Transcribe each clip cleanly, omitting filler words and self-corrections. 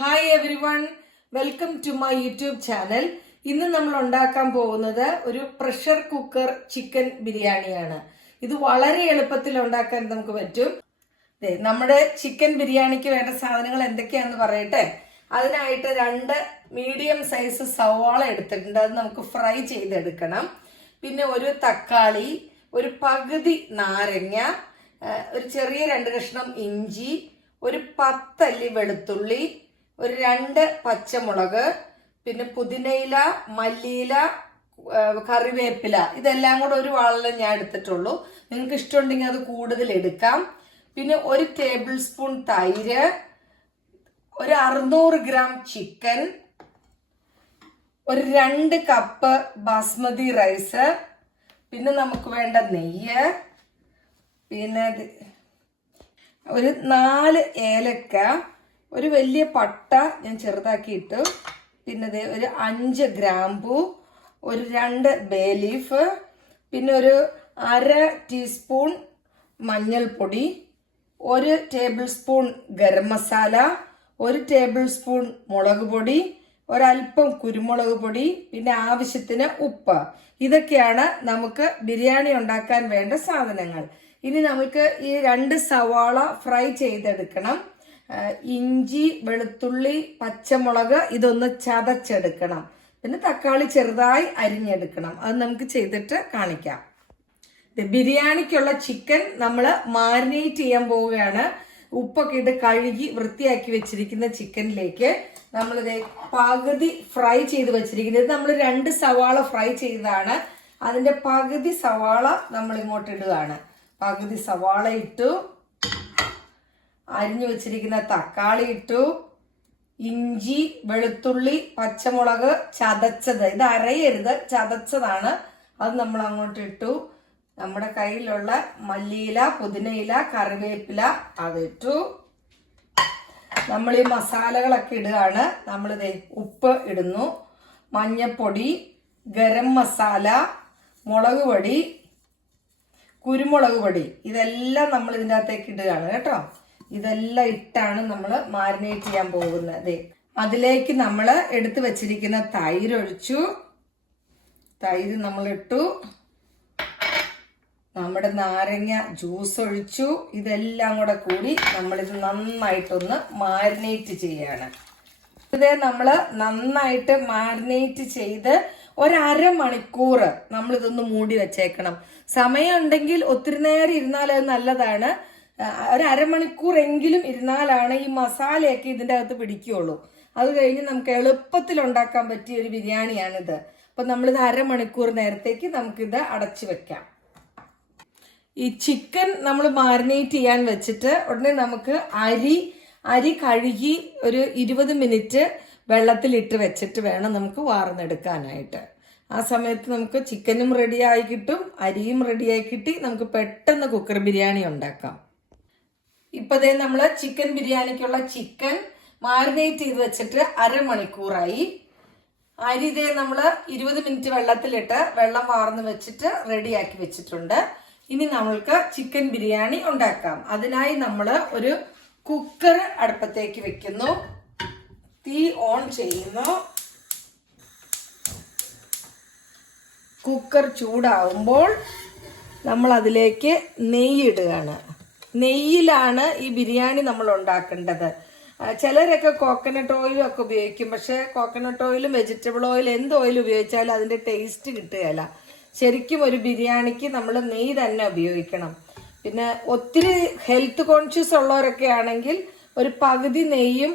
Hi everyone, welcome to my YouTube channel. ഇന്ന് നമ്മൾ ഉണ്ടാക്കാൻ പോകുന്നത് ഒരു പ്രഷർ കുക്കർ ചിക്കൻ ബിരിയാണിയാണ്. ഇത് വളരെ എളുപ്പത്തിൽ ഉണ്ടാക്കാൻ നമുക്ക് പറ്റും. നമ്മുടെ ചിക്കൻ ബിരിയാണിക്ക് വേണ്ട സാധനങ്ങൾ എന്തൊക്കെയാണെന്ന് പറയട്ടെ. അതിനായിട്ട് 2 മീഡിയം സൈസ് സവാള എടുത്തിട്ടുണ്ട്. അത് നമുക്ക് ഫ്രൈ ചെയ്തെടുക്കണം. പിന്നെ ഒരു തക്കാളി, ഒരു പകുതി നാരങ്ങ, ഒരു ചെറിയ 2 കഷ്ണം ഇഞ്ചി, ഒരു 10 അല്ലി വെളുത്തുള്ളി, ഒരു 2 പച്ചമുളക്, പിന്നെ പുതിനയില, മല്ലിയില, കറിവേപ്പില, ഇതെല്ലാം കൂടെ ഒരു വാളിൽ ഞാൻ എടുത്തിട്ടുള്ളൂ. നിങ്ങൾക്ക് ഇഷ്ടമുണ്ടെങ്കിൽ അത് കൂടുതൽ എടുക്കാം. പിന്നെ 1 ടേബിൾ സ്പൂൺ തൈര്, ഒരു 600 ഗ്രാം ചിക്കൻ, ഒരു 2 കപ്പ് ബാസ്മതി റൈസ്, പിന്നെ നമുക്ക് വേണ്ട നെയ്യ്, പിന്നെ ഒരു 4 ഏലക്ക, ഒരു വലിയ പട്ട ഞാൻ ചെറുതാക്കിയിട്ടു, പിന്നെ ഒരു 5 ഗ്രാമ്പു, ഒരു 2 ബേ ലീഫ്, പിന്നെ ഒരു 1/2 ടീസ്പൂൺ മഞ്ഞൾപ്പൊടി, 1 table spoon garam masala, 1 table spoon മുളക് പൊടി, ഒരല്പം കുരുമുളക് പൊടി, പിന്നെ ആവശ്യത്തിന് ഉപ്പ്. ഇതൊക്കെയാണ് നമുക്ക് ബിരിയാണി ഉണ്ടാക്കാൻ വേണ്ട സാധനങ്ങൾ. ഇനി നമുക്ക് ഈ 2 സവാള ഫ്രൈ ചെയ്തെടുക്കണം. ഇഞ്ചി, വെളുത്തുള്ളി, പച്ചമുളക് ഇതൊന്ന് ചതച്ചെടുക്കണം. പിന്നെ തക്കാളി ചെറുതായി അരിഞ്ഞെടുക്കണം. അത് നമുക്ക് ചെയ്തിട്ട് കാണിക്കാം. ബിരിയാണിക്കുള്ള ചിക്കൻ നമ്മൾ മാരിനേറ്റ് ചെയ്യാൻ പോവുകയാണ്. ഉപ്പൊക്കെ ഇട്ട് കഴുകി വൃത്തിയാക്കി വെച്ചിരിക്കുന്ന ചിക്കനിലേക്ക് നമ്മളിത് പകുതി ഫ്രൈ ചെയ്ത് വെച്ചിരിക്കുന്നത്. നമ്മൾ 2 സവാള ഫ്രൈ ചെയ്തതാണ്. അതിന്റെ പകുതി സവാള നമ്മൾ ഇങ്ങോട്ട് ഇടുകയാണ്. പകുതി സവാള ഇട്ടു, അരിഞ്ഞു വെച്ചിരിക്കുന്ന തക്കാളി ഇട്ടു, ഇഞ്ചി, വെളുത്തുള്ളി, പച്ചമുളക് ചതച്ചത്, ഇത് അരയരുത്, ചതച്ചതാണ്, അത് നമ്മൾ അങ്ങോട്ട് ഇട്ടു. നമ്മുടെ കയ്യിലുള്ള മല്ലിയില, പുതിനയില, കറിവേപ്പില അതിട്ടു. നമ്മൾ ഈ മസാലകളൊക്കെ ഇടുകയാണ്. നമ്മളിത് ഉപ്പ് ഇടുന്നു, മഞ്ഞപ്പൊടി, ഗരം മസാല, മുളക് പൊടി, കുരുമുളക് പൊടി, ഇതെല്ലാം നമ്മൾ ഇതിൻ്റെ അകത്തേക്ക് ഇടുകയാണ് കേട്ടോ. ഇതെല്ലാം ഇട്ടാണ് നമ്മൾ മാരിനേറ്റ് ചെയ്യാൻ പോകുന്നത്. അതിലേക്ക് നമ്മൾ എടുത്തു വെച്ചിരിക്കുന്ന തൈര് ഒഴിച്ചു. തൈര് നമ്മൾ ഇട്ടു. നമ്മുടെ നാരങ്ങ ജ്യൂസ് ഒഴിച്ചു. ഇതെല്ലാം കൂടെ കൂടി നമ്മളിത് നന്നായിട്ടൊന്ന് മാരിനേറ്റ് ചെയ്യാണ്. ഇത് നമ്മൾ നന്നായിട്ട് മാരിനേറ്റ് ചെയ്ത് ഒരു 1/2 മണിക്കൂർ നമ്മളിതൊന്ന് മൂടി വെച്ചേക്കണം. സമയം ഉണ്ടെങ്കിൽ ഒത്തിരി നേരം ഇരുന്നാൽ അത് നല്ലതാണ്. ഒരു 1/2 മണിക്കൂർ എങ്കിലും ഇരുന്നാലാണ് ഈ മസാലയൊക്കെ ഇതിൻ്റെ അകത്ത് പിടിക്കുകയുള്ളൂ. അത് കഴിഞ്ഞ് നമുക്ക് എളുപ്പത്തിൽ ഉണ്ടാക്കാൻ പറ്റിയ ഒരു ബിരിയാണിയാണിത്. അപ്പം നമ്മളിത് 1/2 മണിക്കൂർ നേരത്തേക്ക് നമുക്കിത് അടച്ചു വെക്കാം. ഈ ചിക്കൻ നമ്മൾ മാരിനേറ്റ് ചെയ്യാൻ വെച്ചിട്ട് ഉടനെ നമുക്ക് അരി കഴുകി ഒരു 20 മിനിറ്റ് വെള്ളത്തിലിട്ട് വെച്ചിട്ട് വേണം നമുക്ക് വാർന്നെടുക്കാനായിട്ട്. ആ സമയത്ത് നമുക്ക് ചിക്കനും റെഡിയായി കിട്ടും, അരിയും റെഡിയായി കിട്ടി, നമുക്ക് പെട്ടെന്ന് കുക്കർ ബിരിയാണി ഉണ്ടാക്കാം. ഇപ്പതേ നമ്മൾ ചിക്കൻ ബിരിയാണിക്കുള്ള ചിക്കൻ മാരിനേറ്റ് ചെയ്ത് വെച്ചിട്ട് 1/2 മണിക്കൂറായി. അരി ഇതേ നമ്മൾ 20 മിനിറ്റ് വെള്ളത്തിലിട്ട് വെള്ളം വാർന്ന് വെച്ചിട്ട് റെഡിയാക്കി വെച്ചിട്ടുണ്ട്. ഇനി നമ്മൾക്ക് ചിക്കൻ ബിരിയാണി ഉണ്ടാക്കാം. അതിനായി നമ്മൾ ഒരു കുക്കർ അടുപ്പത്തേക്ക് വെക്കുന്നു. തീ ഓൺ ചെയ്യുന്നു. കുക്കർ ചൂടാവുമ്പോൾ നമ്മൾ അതിലേക്ക് നെയ്യ് ഇടുകയാണ്. നെയ്യിലാണ് ഈ ബിരിയാണി നമ്മൾ ഉണ്ടാക്കേണ്ടത്. ചിലരൊക്കെ കോക്കനട്ട് ഓയിലും ഒക്കെ ഉപയോഗിക്കും. പക്ഷെ കോക്കനട്ട് ഓയിലും വെജിറ്റബിൾ ഓയിൽ എന്ത് ഓയിൽ ഉപയോഗിച്ചാലും അതിൻ്റെ ടേസ്റ്റ് കിട്ടുകയില്ല. ശരിക്കും ഒരു ബിരിയാണിക്ക് നമ്മൾ നെയ്യ് തന്നെ ഉപയോഗിക്കണം. പിന്നെ ഒത്തിരി ഹെൽത്ത് കോൺഷ്യസ് ഉള്ളവരൊക്കെ ആണെങ്കിൽ ഒരു പകുതി നെയ്യും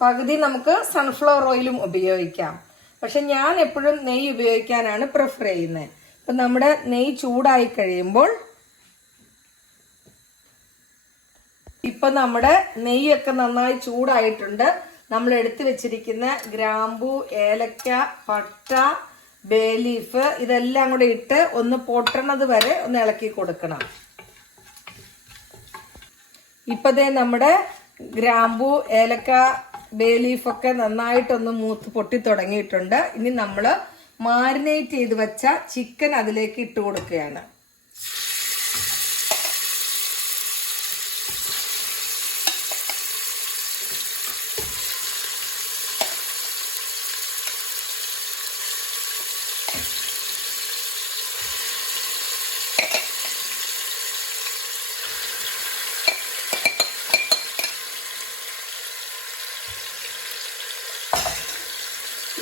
പകുതി നമുക്ക് സൺഫ്ലവർ ഓയിലും ഉപയോഗിക്കാം. പക്ഷെ ഞാൻ എപ്പോഴും നെയ്യ് ഉപയോഗിക്കാനാണ് പ്രിഫർ ചെയ്യുന്നത്. അപ്പം നമ്മുടെ നെയ്യ് ചൂടായി കഴിയുമ്പോൾ ഇപ്പം നമ്മുടെ നെയ്യൊക്കെ നന്നായി ചൂടായിട്ടുണ്ട്. നമ്മൾ എടുത്തു വെച്ചിരിക്കുന്ന ഗ്രാമ്പു, ഏലക്ക, പട്ട, ബേ ലീഫ് ഇതെല്ലാം കൂടെ ഇട്ട് ഒന്ന് പൊട്ടണത് വരെ ഒന്ന് ഇളക്കി കൊടുക്കണം. ഇപ്പതേ നമ്മുടെ ഗ്രാമ്പു, ഏലക്ക, ബേ ലീഫൊക്കെ നന്നായിട്ടൊന്ന് മൂത്ത് പൊട്ടി തുടങ്ങിയിട്ടുണ്ട്. ഇനി നമ്മൾ മാരിനേറ്റ് ചെയ്ത് വെച്ച ചിക്കൻ അതിലേക്ക് ഇട്ട് കൊടുക്കുകയാണ്.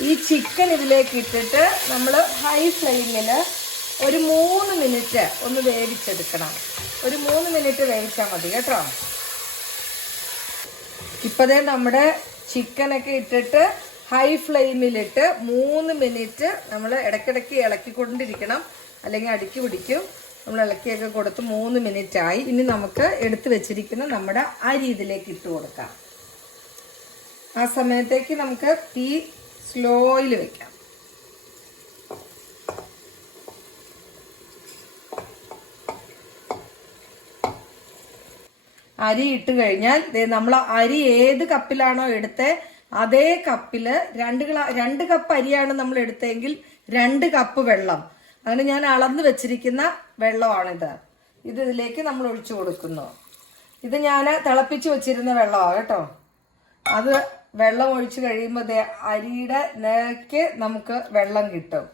ഈ ചിക്കൻ ഇതിലേക്ക് ഇട്ടിട്ട് നമ്മൾ ഹൈ ഫ്ലെയിമിൽ ഒരു 3 മിനിറ്റ് ഒന്ന് വേവിച്ചെടുക്കണം. ഒരു 3 മിനിറ്റ് വേവിച്ചാൽ മതി കേട്ടോ. ഇപ്പോഴേ നമ്മുടെ ചിക്കനൊക്കെ ഇട്ടിട്ട് ഹൈ ഫ്ലെയിമിലിട്ട് 3 മിനിറ്റ് നമ്മൾ ഇടയ്ക്കിടയ്ക്ക് ഇളക്കിക്കൊണ്ടിരിക്കണം, അല്ലെങ്കിൽ അടുക്കി പിടിക്കും. നമ്മൾ ഇളക്കിയൊക്കെ കൊടുത്ത് 3 മിനിറ്റ് ആയി. ഇനി നമുക്ക് എടുത്തു വെച്ചിരിക്കുന്ന നമ്മുടെ അരി ഇതിലേക്ക് ഇട്ട് കൊടുക്കാം. ആ സമയത്തേക്ക് നമുക്ക് തീ സ്ലോയിൽ വെക്കാം. അരി ഇട്ട് കഴിഞ്ഞാൽ നമ്മൾ അരി ഏത് കപ്പിലാണോ എടുത്തത് അതേ കപ്പിൽ 2 കപ്പ് അരിയാണ് നമ്മൾ എടുത്തതെങ്കിൽ 2 കപ്പ് വെള്ളം, അങ്ങനെ ഞാൻ അളന്ന് വെച്ചിരിക്കുന്ന വെള്ളമാണിത്. ഇത് ഇതിലേക്ക് നമ്മൾ ഒഴിച്ചു കൊടുക്കുന്നു. ഇത് ഞാൻ തിളപ്പിച്ച് വെച്ചിരുന്ന വെള്ളമാണ് കേട്ടോ. അത് വെള്ളം ഒഴിച്ച് കഴിയുമ്പോൾ അരിയുടെ നിരക്ക് നമുക്ക് വെള്ളം കിട്ടും.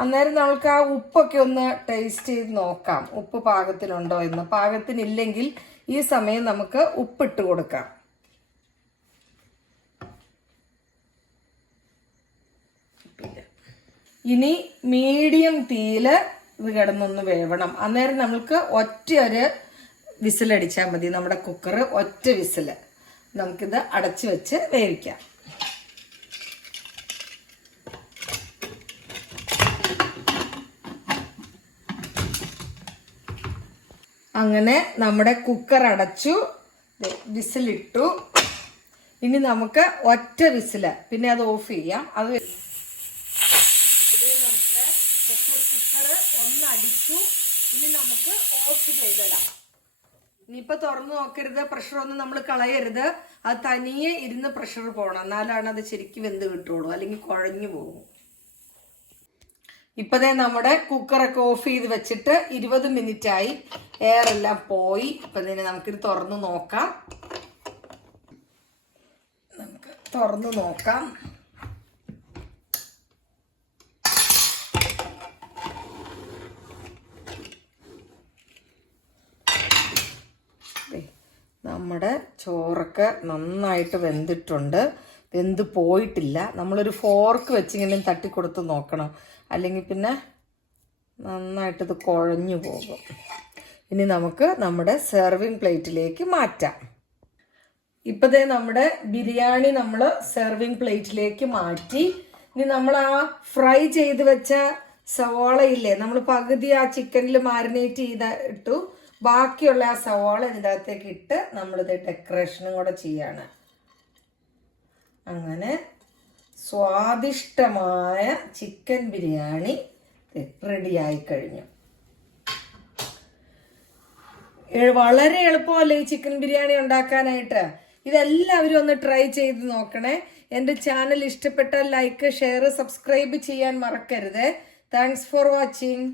അന്നേരം നമുക്ക് ആ ഉപ്പൊക്കെ ഒന്ന് ടേസ്റ്റ് ചെയ്ത് നോക്കാം, ഉപ്പ് പാകത്തിനുണ്ടോ എന്ന്. പാകത്തിനില്ലെങ്കിൽ ഈ സമയം നമുക്ക് ഉപ്പിട്ട് കൊടുക്കാം. ഇനി മീഡിയം തീയിൽ ഇത് കിടന്നൊന്ന് വേവണം. അന്നേരം നമുക്ക് ഒറ്റയൊരു വിസിലടിച്ചാൽ മതി. നമ്മുടെ കുക്കർ ഒറ്റ വിസില്. നമുക്കിത് അടച്ചു വെച്ച് വേവിക്കാം. അങ്ങനെ നമ്മുടെ കുക്കർ അടച്ചു, വിസിലിട്ടു. ഇനി നമുക്ക് ഒറ്റ വിസില്, പിന്നെ അത് ഓഫ് ചെയ്യാം. അത് നമ്മുടെ കുക്കർ ഒന്ന് അടിച്ചു. ഇനി നമുക്ക് ഓഫ് ചെയ്തിടാം. ഇനിയിപ്പോൾ തുറന്നു നോക്കരുത്, പ്രഷറൊന്നും നമ്മൾ കളയരുത്. അത് തനിയെ ഇരുന്ന് പ്രഷർ പോകണം, എന്നാലാണ് അത് ശരിക്കും വെന്ത് കിട്ടുള്ളൂ, അല്ലെങ്കിൽ കുഴഞ്ഞു പോകും. ഇപ്പതേ നമ്മുടെ കുക്കറൊക്കെ ഓഫ് ചെയ്ത് വെച്ചിട്ട് 20 മിനിറ്റ് ആയി. എയർ എല്ലാം പോയി. ഇപ്പം തന്നെ നമുക്കിത് തുറന്നു നോക്കാം. നമുക്ക് തുറന്നു നോക്കാം. നമ്മുടെ ചോറൊക്കെ നന്നായിട്ട് വെന്തിട്ടുണ്ട്. വെന്ത് പോയിട്ടില്ല. നമ്മളൊരു ഫോർക്ക് വെച്ചിങ്ങനെ തട്ടിക്കൊടുത്ത് നോക്കണം, അല്ലെങ്കിൽ പിന്നെ നന്നായിട്ടിത് കുഴഞ്ഞു പോകും. ഇനി നമുക്ക് നമ്മുടെ സെർവിങ് പ്ലേറ്റിലേക്ക് മാറ്റാം. ഇപ്പോഴത്തെ നമ്മുടെ ബിരിയാണി നമ്മൾ സെർവിങ് പ്ലേറ്റിലേക്ക് മാറ്റി. ഇനി നമ്മൾ ആ ഫ്രൈ ചെയ്ത് വെച്ച സവാളയില്ലേ, നമ്മൾ പകുതി ആ ചിക്കനിൽ മാരിനേറ്റ് ഇട്ടു. ബാക്കിയുള്ള ആ സവാള ഇതിൻ്റെ അകത്തേക്ക് ഇട്ട് നമ്മളിത് ഡെക്കറേഷനും കൂടെ ചെയ്യാണ്. അങ്ങനെ സ്വാദിഷ്ടമായ ചിക്കൻ ബിരിയാണി റെഡിയായി കഴിഞ്ഞു. വളരെ എളുപ്പമല്ലേ ഈ ചിക്കൻ ബിരിയാണി ഉണ്ടാക്കാനായിട്ട്. ഇതെല്ലാവരും ഒന്ന് ട്രൈ ചെയ്ത് നോക്കണേ. എൻ്റെ ചാനൽ ഇഷ്ടപ്പെട്ടാൽ ലൈക്ക്, ഷെയർ, സബ്സ്ക്രൈബ് ചെയ്യാൻ മറക്കരുത്. Thanks for watching.